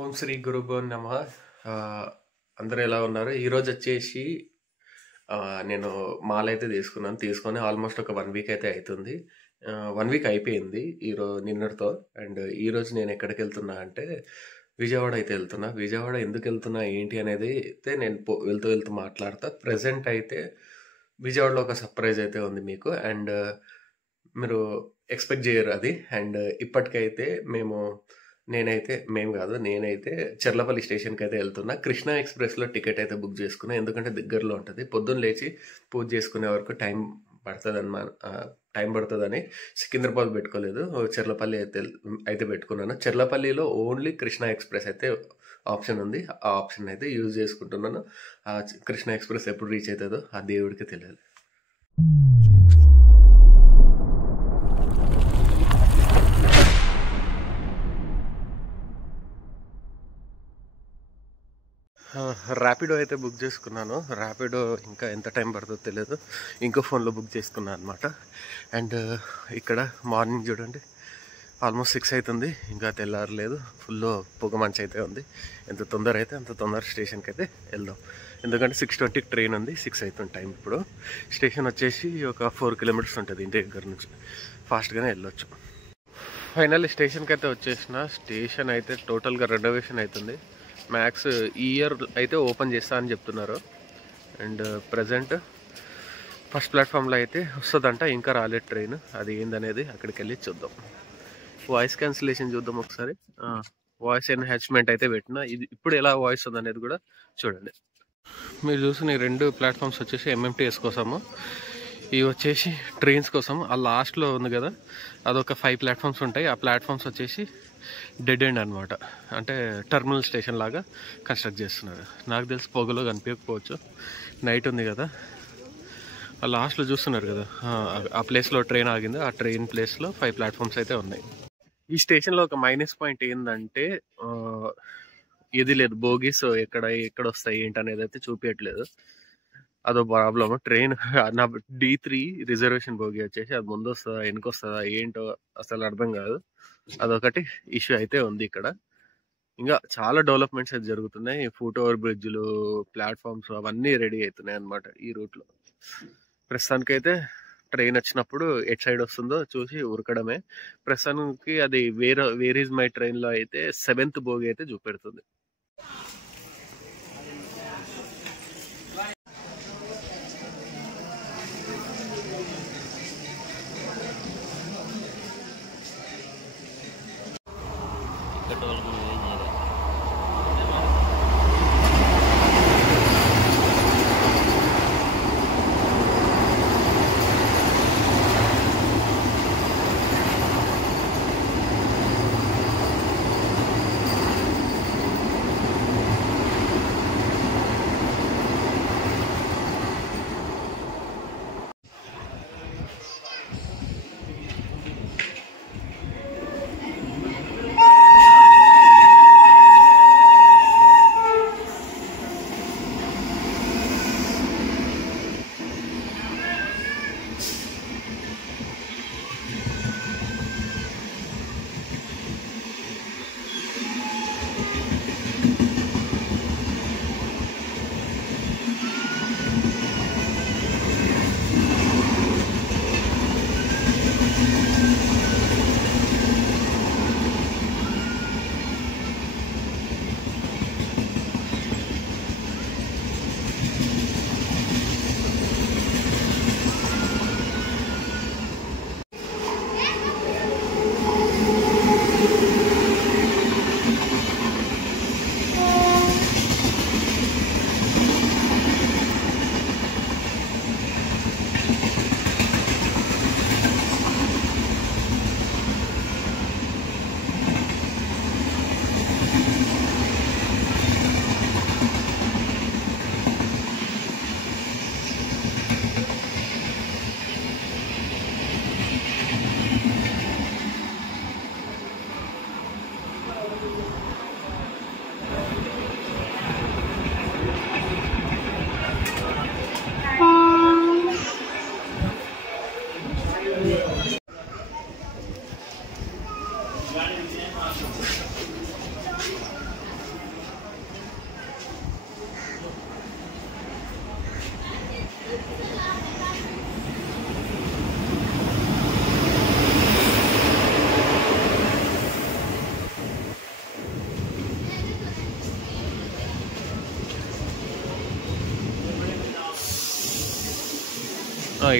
ఓం శ్రీ గురుభ్యో నమః. ఆహ్, అందరూ ఎలా ఉన్నారు? ఈరోజు వచ్చేసి నేను మాలైతే తీసుకున్నాను. తీసుకొని ఆల్మోస్ట్ ఒక 1 వీక్ అయితే అయితుంది. 1 వీక్ అయిపోయింది నిన్నటితో. అండ్ ఈరోజు నేను ఎక్కడికెళ్తున్నా అంటే విజయవాడ అయితే వెళ్తున్నా. విజయవాడ ఎందుకెళ్తున్నా ఏంటి అనేది అయితే నేను వెళ్తూ వెళ్తూ మాట్లాడతా. ప్రెజెంట్ అయితే విజయవాడలో ఒక సర్ప్రైజ్ అయితే ఉంది మీకు. అండ్ మీరు ఎక్స్‌పెక్ట్ జేయరు అది. అండ్ ఇప్పటికైతే నేనైతే చర్లపల్లి స్టేషన్‌కైతే ఎళ్తున్నా. కృష్ణా ఎక్స్‌ప్రెస్‌లో టికెట్ అయితే బుక్ చేసుకున్నా. ఎందుకంటే దగ్గరలో ఉంటది. పొద్దున్న లేచి పూజ చేసుకునే వరకు టైం పడతదని సికింద్రాబాద్ పెట్టుకోలేదు. చర్లపల్లి అయితే పెట్టుకున్నాను. చర్లపల్లిలో ఓన్లీ కృష్ణా ఎక్స్‌ప్రెస్ అయితే ఆప్షన్ ఉంది. ఆ ఆప్షన్ అయితే యూజ్ చేసుకుంటున్నాను. కృష్ణా ఎక్స్‌ప్రెస్ ఎప్పుడు రీచ్ అయితదో ఆ దేవుడికే తెలియాలి. ర్యాపిడో అయితే బుక్ చేసుకున్నాను. ర్యాపిడో ఇంకా ఎంత టైం పడుతుందో తెలియదు. ఇంకో ఫోన్లో బుక్ చేసుకున్నాను అనమాట. అండ్ ఇక్కడ మార్నింగ్ చూడండి, ఆల్మోస్ట్ 6 అవుతుంది. ఇంకా తెల్లారలేదు. ఫుల్ పొగ మంచి అయితే ఉంది. ఎంత తొందర అయితే అంత తొందర స్టేషన్కి అయితే వెళ్దాం. ఎందుకంటే 6:20కి ట్రైన్ ఉంది. 6 అవుతుంది టైం ఇప్పుడు. స్టేషన్ వచ్చేసి ఒక 4 కిలోమీటర్స్ ఉంటుంది ఇంటి దగ్గర నుంచి. ఫాస్ట్గానే వెళ్ళొచ్చు. ఫైనల్లీ స్టేషన్కి అయితే వచ్చేసిన. స్టేషన్ అయితే టోటల్గా రెనోవేషన్ అవుతుంది. మ్యాక్స్ ఈ ఇయర్ అయితే ఓపెన్ చేస్తా అని చెప్తున్నారు. అండ్ ప్రజెంట్ ఫస్ట్ ప్లాట్ఫామ్లో అయితే వస్తుందంట. ఇంకా రాలేదు ట్రైన్. అది ఏందనేది అక్కడికి వెళ్ళి చూద్దాం. వాయిస్ క్యాన్సిలేషన్ చూద్దాం ఒకసారి. వాయిస్ ఎన్హాన్స్మెంట్ అయితే పెట్టిన. ఇది ఇప్పుడు ఎలా వాయిస్ ఉంది అనేది కూడా చూడండి. మీరు చూసిన ఈ 2 ప్లాట్ఫామ్స్ వచ్చేసి ఎంఎంటీఎస్ కోసము. ఇవి వచ్చేసి ట్రైన్స్ కోసం. ఆ లాస్ట్లో ఉంది కదా, అదొక 5 ప్లాట్ఫామ్స్ ఉంటాయి. ఆ ప్లాట్ఫామ్స్ వచ్చేసి డెడ్ ఎండ్ అనమాట. అంటే టెర్మినల్ స్టేషన్ లాగా కన్స్ట్రక్ట్ చేస్తున్నారు. నాకు తెలిసి పొగలో కనిపించకపోవచ్చు, నైట్ ఉంది కదా. ఆ లాస్ట్లో చూస్తున్నారు కదా, ఆ ప్లేస్లో ట్రైన్ ఆగింది. ఆ ట్రైన్ ప్లేస్లో 5 ప్లాట్ఫామ్స్ అయితే ఉన్నాయి. ఈ స్టేషన్లో ఒక మైనస్ పాయింట్ ఏంటంటే ఏది లేదు, బోగీస్ ఎక్కడ వస్తాయి ఏంటి అనేది అయితే చూపించట్లేదు. అదో ప్రాబ్లమ్. ట్రైన్ నా D3 రిజర్వేషన్ బోగి వచ్చేసి అది ముందు వస్తుందా వెనుక వస్తుందా ఏంటో అసలు అర్థం కాదు. అదొకటి ఇష్యూ అయితే ఉంది ఇక్కడ. ఇంకా చాలా డెవలప్మెంట్స్ అయితే జరుగుతున్నాయి. ఫుట్ ఓవర్ బ్రిడ్జ్లు, ప్లాట్ఫామ్స్ అవన్నీ రెడీ అవుతున్నాయి అనమాట ఈ రూట్లో. ప్రస్తుతానికైతే ట్రైన్ వచ్చినప్పుడు ఎట్ సైడ్ వస్తుందో చూసి ఉరకడమే. ప్రస్తుతానికి అది వేర్ ఈజ్ మై ట్రైన్లో అయితే 7th బోగి అయితే చూపెడుతుంది.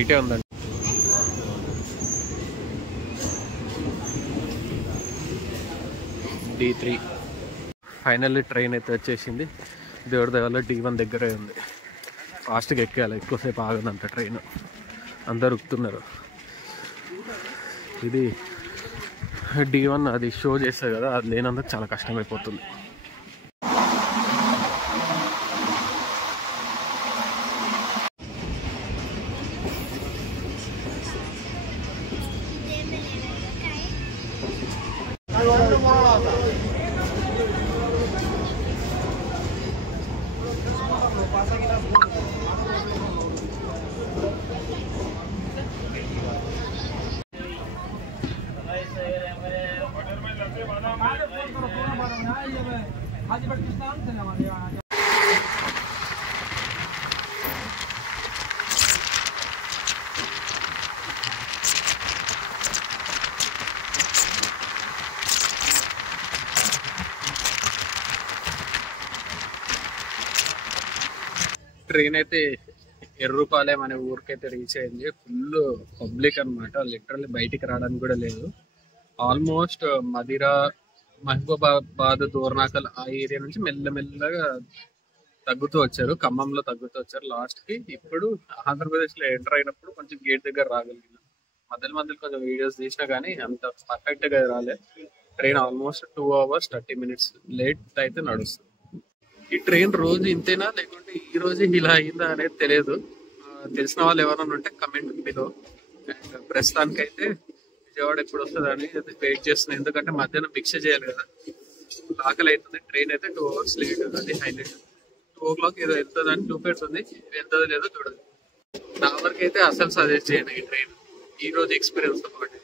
ఇటే ఉందండి. D3 ఫైనల్లీ ట్రైన్ అయితే వచ్చేసింది. దేవుడి దగ్గర D1 దగ్గరే ఉంది. ఫాస్ట్గా ఎక్కాలి, ఎక్కువసేపు ఆగదంట ట్రైన్. అందరు ఉక్కుతున్నారు. ఇది D1 అది షో చేస్తుంది కదా, అది లేనందుకు చాలా కష్టమైపోతుంది. ట్రైన్ అయితే ఎర్రుపాలెం అనే ఊరికైతే రీచ్ అయింది. ఫుల్ పబ్లిక్ అనమాట, లిటరల్లీ బయటికి రావడానికి కూడా లేదు. ఆల్మోస్ట్ మదిర, మహబూబాబాద్, దూర్నాకల్ ఆ ఏరియా నుంచి మెల్లమెల్లగా తగ్గుతూ వచ్చారు. ఖమ్మంలో తగ్గుతూ వచ్చారు. లాస్ట్ కి ఇప్పుడు ఆంధ్రప్రదేశ్ లో ఎంటర్ అయినప్పుడు కొంచెం గేట్ దగ్గర రాగలిగిన. మధ్యలో కొంచెం వీడియోస్ తీసినా కానీ అంత పర్ఫెక్ట్ గా రాలేదు. Train almost 2 hours 30 minutes late అయితే నడుస్తుంది. ఈ ట్రైన్ రోజు ఇంతేనా లేకుంటే ఈ రోజు ఇలా అయిందా అనేది తెలియదు. తెలిసిన వాళ్ళు ఎవరైనా ఉంటే కమెంట్ బిలో. అండ్ ప్రస్తుతానికైతే విజయవాడ ఎప్పుడు వస్తుంది అని వెయిట్ చేస్తున్నాను. ఎందుకంటే మధ్యాహ్నం భిక్ష చేయాలి కదా, ఆకలి అవుతుంది. ట్రైన్ అయితే 2 hours లేట్, అది హైలైట్. 2 o'clock ఏదో వెళ్తుందని చూపెడుతుంది, వెళ్తుందో లేదో చూడదు. నా వరకు అయితే అసలు సజెస్ట్ చేయను ఈ ట్రైన్ ఈ రోజు ఎక్స్పీరియన్స్ తో పాటు.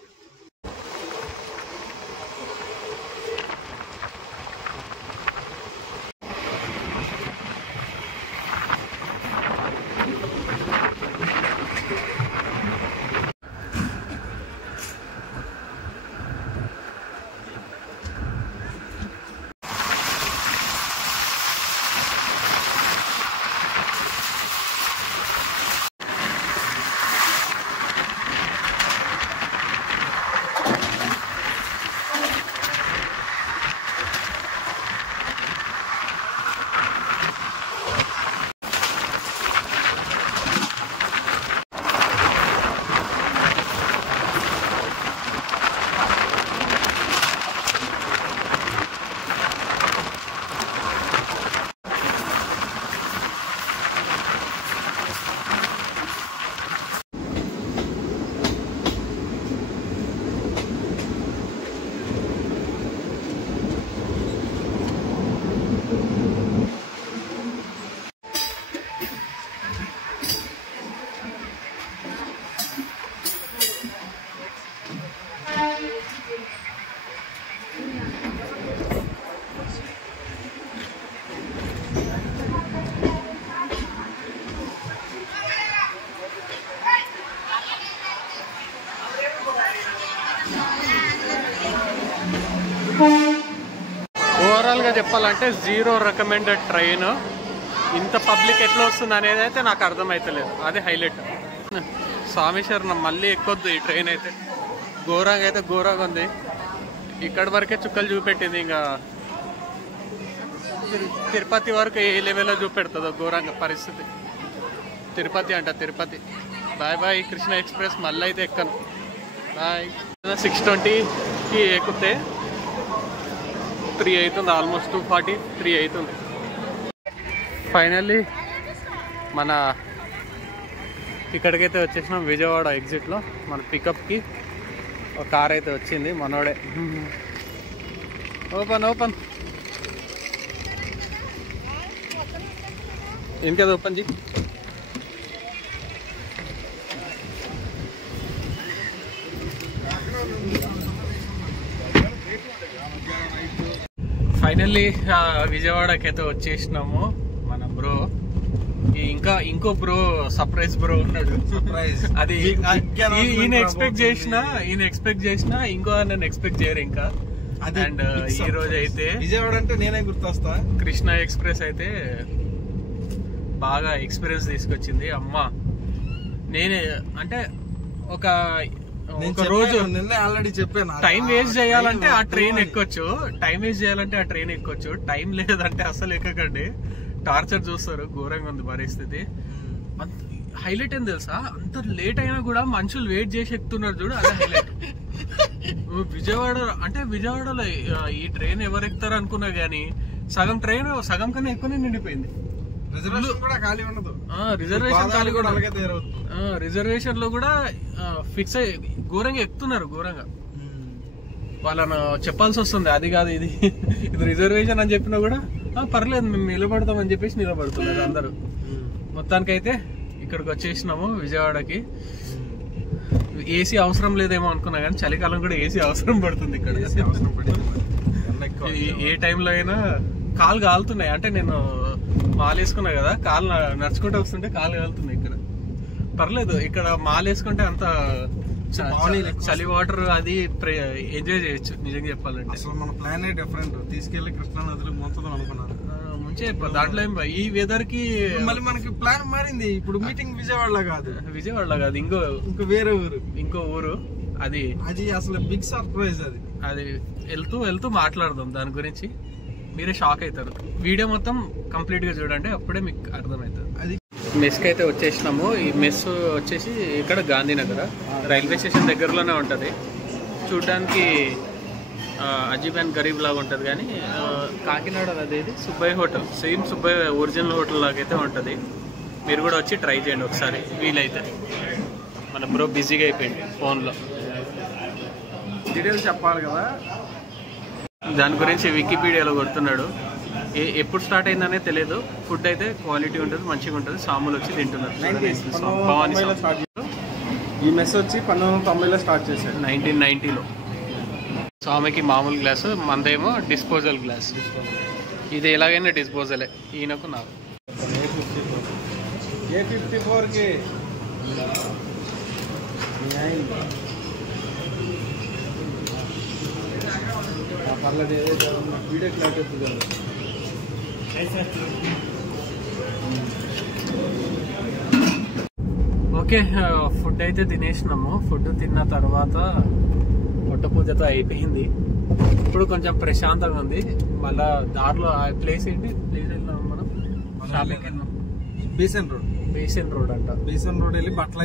ఓవరాల్ గా చెప్పాలంటే 0 రికమెండెడ్ ట్రైన్. ఇంత పబ్లిక్ ఎట్లా వస్తుంది అనేది అయితే నాకు అర్థమైతలేదు, అది హైలైట్. స్వామి శరణం, మళ్ళీ ఎక్కొద్దు ఈ ట్రైన్ అయితే. ఘోరంగా ఉంది. ఇక్కడి వరకే చుక్కలు చూపెట్టింది, ఇంకా తిరుపతి వరకు ఏ లెవెల్లో చూపెడుతుందో ఘోరంగా పరిస్థితి. Tirupati. Bye bye Krishna express. మళ్ళీ అయితే ఎక్కను, బాయ్. 6:20కి ఎక్కితే 3 అవుతుంది, ఆల్మోస్ట్ 2:43 అవుతుంది. ఫైనల్లీ మన ఇక్కడికైతే వచ్చేసినాం. విజయవాడ ఎగ్జిట్లో మన పికప్కి ఒక కార్ అయితే వచ్చింది, మనోడే. ఓపెన్ ఇంకేదో ఓపెన్ జీ. ఫైనల్లీ విజయవాడకి అయితే వచ్చేసినాము. మన బ్రో ఇంకో బ్రో సర్ప్రైజ్ బ్రో ఉన్నాడు. అది ఈయన ఎక్స్పెక్ట్ చేసిన ఇంకో నన్ను ఎక్స్పెక్ట్ చేయరు ఇంకా. అండ్ ఈ రోజు అయితే విజయవాడ అంటే నేనే గుర్తొస్తా. కృష్ణ ఎక్స్ప్రెస్ అయితే బాగా ఎక్స్పీరియన్స్ తీసుకొచ్చింది. అమ్మా నేనే అంటే ఒక రోజు నిన్నే ఆల్రెడీ చెప్పాను, టైం వేస్ట్ చేయాలంటే ఆ ట్రైన్ ఎక్కొచ్చు, టైం లేదంటే అసలు ఎక్కకండి, టార్చర్ చూస్తారు. ఘోరంగా ఉంది పరిస్థితి. హైలైట్ ఏం తెలుసా, అంత లేట్ అయినా కూడా మనుషులు వెయిట్ చేసి ఎక్కుతున్నారు చూడు, అదే హైలైట్. విజయవాడలో ఈ ట్రైన్ ఎవరు ఎక్కుతారు అనుకున్నా గానీ సగం కన్నా ఎక్కువనే నిండిపోయింది. రిజర్వేషన్ లో కూడా ఫిక్స్ అయ్యి ఘోరంగా ఎక్కుతున్నారు. వాళ్ళను చెప్పాల్సి వస్తుంది, అది కాదు ఇది రిజర్వేషన్ అని చెప్పినా కూడా పర్లేదు మేము నిలబడతాం అని చెప్పేసి నిలబడుతున్నారు అందరూ. మొత్తానికైతే ఇక్కడికి వచ్చేసినాము విజయవాడకి. ఏసీ అవసరం లేదేమో అనుకున్నా కానీ చలికాలం కూడా ఏసీ అవసరం పడుతుంది ఇక్కడ. ఏ టైంలో అయినా కాలు కాలుతున్నాయి. అంటే నేను మాల్ వేసుకున్నా కదా, కాలు నడుచుకుంటూ వస్తుంటే కాలు కాలుతున్నాయి. ఇక్కడ పర్లేదు, ఇక్కడ మాల్ వేసుకుంటే అంత చలి వాటర్ అది ఎంజాయ్ చేయొచ్చు. నిజంగా చెప్పాలంటే అసలు మన ప్లాన్ డిఫరెంట్, తీసుకెళ్లి కృష్ణా నదిలో ముంచుదాం అనుకున్నారు. ముంచే దాంట్లో ఈ వెదర్ కి మళ్ళీ మనకి ప్లాన్ మారింది. ఇప్పుడు మీటింగ్ విజయవాడలో కాదు, ఇంకో వేరే ఊరు, ఇంకో ఊరు. అది అసలు బిగ్ సర్ప్రైజ్. అది వెళ్తూ మాట్లాడదాం దాని గురించి. మీరే షాక్ అవుతారు. వీడియో మొత్తం కంప్లీట్ గా చూడండి, అప్పుడే మీకు అర్థమవుతుంది. అది మెస్ కి అయితే వచ్చేసినాము. ఈ మెస్ వచ్చేసి ఇక్కడ గాంధీనగర్ రైల్వే స్టేషన్ దగ్గరలోనే ఉంటది. చూడడానికి అజీబ్ అండ్ గరీబ్ లాగా ఉంటుంది, కానీ కాకినాడ అదేది Subbaiah hotel, same Subbaiah original hotel లాగైతే ఉంటుంది. మీరు కూడా వచ్చి ట్రై చేయండి ఒకసారి వీలైతే. మన బ్రో బిజీగా అయిపోయింది ఫోన్లో, డీటెయిల్స్ చెప్పాలి కదా, దాని గురించి వికీపీడియాలో కొడుతున్నాడు. ఎప్పుడు స్టార్ట్ అయిందనే తెలియదు. ఫుడ్ అయితే క్వాలిటీ ఉంటుంది, మంచిగా ఉంటుంది. సాములు వచ్చి తింటున్నారు. ఈ మెస్ వచ్చి 1990లో స్టార్ట్ చేశారు, 1990లో. స్వామికి మామూలు గ్లాసు, మందేమో డిస్పోజల్ గ్లాస్. ఇది ఎలాగైనా డిస్పోజలే, ఈయనకు నాకు. A54కి వీడియో క్లారిటీ వస్తుంది. ఓకే, ఫుడ్ అయితే తినేసినాము. ఫుడ్ తిన్న తర్వాత పొట్ట పూజతో అయిపోయింది. ఇప్పుడు కొంచెం ప్రశాంతంగా ఉంది. మళ్ళా దారిలో ప్లేస్ వెళ్ళినాం మనం, షాపింగ్ వెళ్ళినాం. బేసిన్ రోడ్ అంట. బేసిన్ రోడ్ వెళ్ళి బట్టలు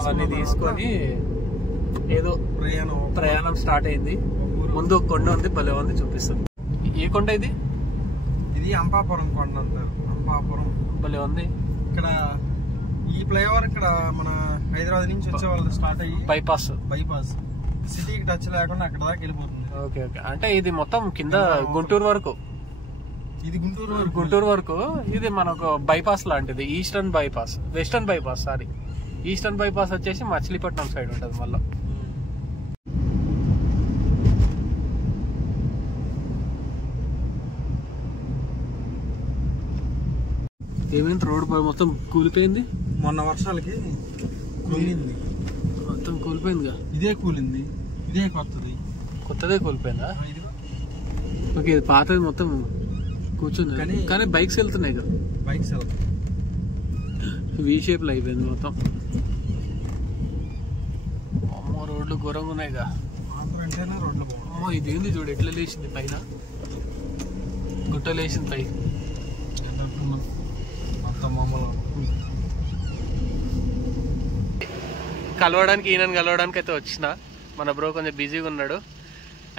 అవన్నీ తీసుకొని ఏదో ప్రయాణం స్టార్ట్ అయింది. ముందు కొండ ఉంది, భలే ఉంది, చూపిస్తుంది. ఏ కొండ ఇది? ఇది అంపాపురం కొండ అంటారు. అంపాపురం భలే ఉంది. ఇక్కడ ఈ ఫ్లైఓవర్ ఇక్కడ మన హైదరాబాద్ నుంచి వచ్చే వాళ్ళు స్టార్ట్ అయ్యి బైపాస్ సిటీకి టచ్ లేకుండా అక్కడ దాకా వెళ్ళిపోతుంది. ఓకే, అంటే ఇది మొత్తం కింద గుంటూరు వరకు. ఇది గుంటూరు వరకు. ఇది మనకు బైపాస్ లాంటిది. వెస్టర్న్ బైపాస్ వచ్చేసి మచిలీపట్నం సైడ్ ఉంటుంది. మళ్ళీ ఏమైంది, రోడ్ మొత్తం కూలిపోయింది. మొన్న వర్షాలకి మొత్తం కూలిపోయిందిగా. ఇదే కూలింది, ఇదే కొత్తదే కూలిపోయిందా? ఓకే, ఇది పాతది మొత్తం కూర్చుంది. కానీ బైక్స్ వెళ్తున్నాయి కదా, వి షేప్ లో అయిపోయింది మొత్తం. అమ్మో, రోడ్లు ఘోరంగా ఉన్నాయిగా. అమ్మో, ఇదేంది చూడు ఎట్లా లేచింది పైన, గుట్ట లేచింది పై. ఈయనని కలవడానికి అయితే వచ్చిన. మన బ్రో కొంచెం బిజీగా ఉన్నాడు.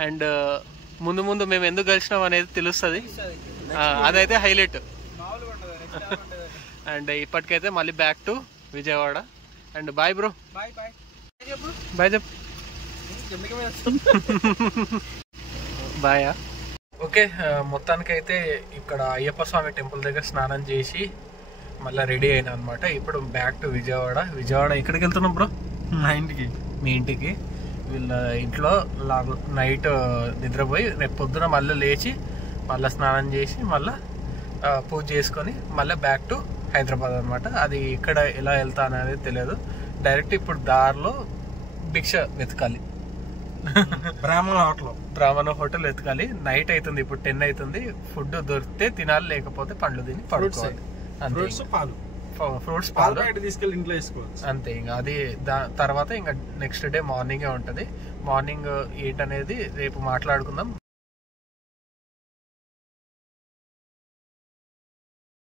అండ్ ముందు మేము ఎందుకు కలిసినాం అనేది తెలుస్తుంది. అదైతే హైలైట్. అండ్ ఇప్పటికైతే మళ్ళీ back to Vijayawada. And bye bro. Bye చెప్పు. బాయా. ఓకే, మొత్తానికైతే ఇక్కడ అయ్యప్ప స్వామి టెంపుల్ దగ్గర స్నానం చేసి మళ్ళీ రెడీ అయినా అనమాట. ఇప్పుడు బ్యాక్ టు విజయవాడ. ఎక్కడికి వెళ్తున్నాం బ్రో? మీ ఇంటికి. వీళ్ళ ఇంట్లో నైట్ నిద్రపోయి రేపు పొద్దున మళ్ళీ లేచి మళ్ళీ స్నానం చేసి మళ్ళీ పూజ చేసుకొని మళ్ళీ బ్యాక్ టు హైదరాబాద్ అనమాట. అది ఇక్కడ ఎలా వెళ్తా అనేది తెలియదు. డైరెక్ట్ ఇప్పుడు దారిలో భిక్ష వెతకాలి, బ్రాహ్మణ హోటల్ వెతకాలి. నైట్ అవుతుంది, ఇప్పుడు 10 అవుతుంది. ఫుడ్ దొరికితే తినాలి, లేకపోతే పండ్లు తిని పడుకోవాలి. ఫ్రూట్స్ పాల ప్యాకెట్ తీసుకెళ్ళి ఇంట్లో వేసుకోవచ్చు అంతే. ఇంకా అది తర్వాత ఇంకా నెక్స్ట్ డే మార్నింగే ఉంటుంది. మార్నింగ్ ఏంటనేది రేపు మాట్లాడుకుందాం.